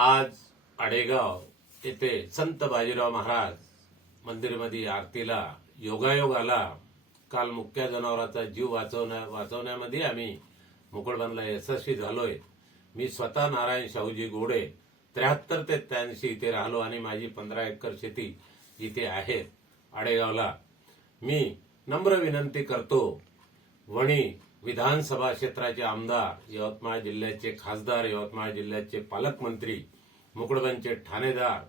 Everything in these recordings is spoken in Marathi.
आज आडेगाव येथे संत बाजीराव महाराज मंदिरमध्ये आरतीला योगायोग आला. काल मुक्या जनावराचा जीव वाचवण्यामध्ये आम्ही मुकुळबनला यशस्वी झालोय. मी स्वतः नारायण शाहूजी गोडे 73 ते 83 इथे राहिलो आणि माझी 15 एकर शेती इथे आहे आडेगावला. मी नम्र विनंती करतो, वणी विधानसभा क्षेत्राचे आमदार, यवतमाळ जिल्ह्याचे खासदार, यवतमाळ जिल्ह्याचे पालकमंत्री, मुकुळबनचे ठाणेदार,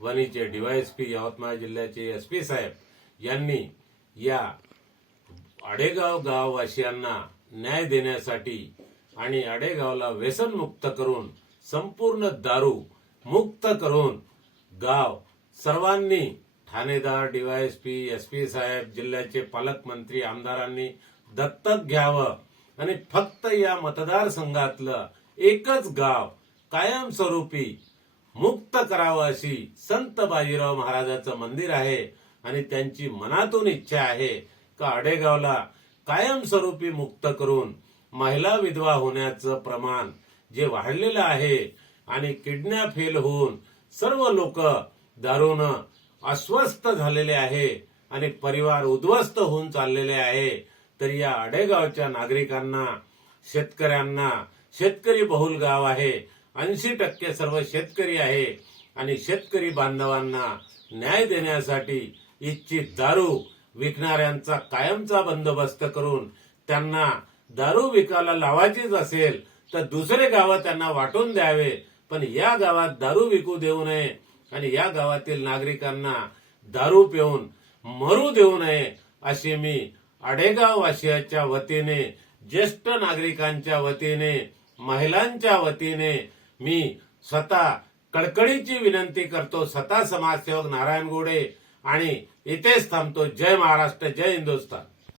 वणीचे डीवायएसपी, यवतमाळ जिल्ह्याचे एसपी साहेब यांनी या आडेगाव गाववासियांना न्याय देण्यासाठी आणि आडेगावला व्यसनमुक्त करून संपूर्ण दारू मुक्त करून गाव सर्वांनी ठाणेदार, डीवायएसपी, एसपी साहेब, जिल्ह्याचे पालकमंत्री, आमदारांनी दत्तक घ्यावं आणि फक्त या मतदारसंघातलं एकच गाव कायमस्वरूपी मुक्त करावं अशी संत बाजीराव महाराजाचं मंदिर आहे. आणि त्यांची मनातून इच्छा आहे का आडेगावला कायमस्वरूपी मुक्त करून महिला विधवा होण्याचं प्रमाण जे वाढलेलं आहे आणि किडनॅप फेल होऊन सर्व लोक दारूनं अस्वस्थ झालेले आहे आणि परिवार उद्ध्वस्त होऊन चाललेले आहे. तर या आडेगावच्या नागरिकांना, शेतकऱ्यांना, शेतकरी बहुल गाव आहे, 80% सर्व शेतकरी आहे आणि शेतकरी बांधवांना न्याय देण्यासाठी इच्छित दारू विकणाऱ्यांचा कायमचा बंदोबस्त करून त्यांना दारू विकायला लावायचीच असेल तर दुसरे गावं त्यांना वाटून द्यावे, पण या गावात दारू विकू देऊ नये आणि या गावातील नागरिकांना दारू पिऊन मरू देऊ नये अशी मी आडेगाव वासियाच्या वतीने, ज्येष्ठ नागरिकांच्या वतीने, महिलांच्या वतीने मी स्वतः कळकळीची विनंती करतो. स्वतः समाजसेवक नारायण गोडे आणि इथेच थांबतो. जय महाराष्ट्र, जय हिंदुस्थान.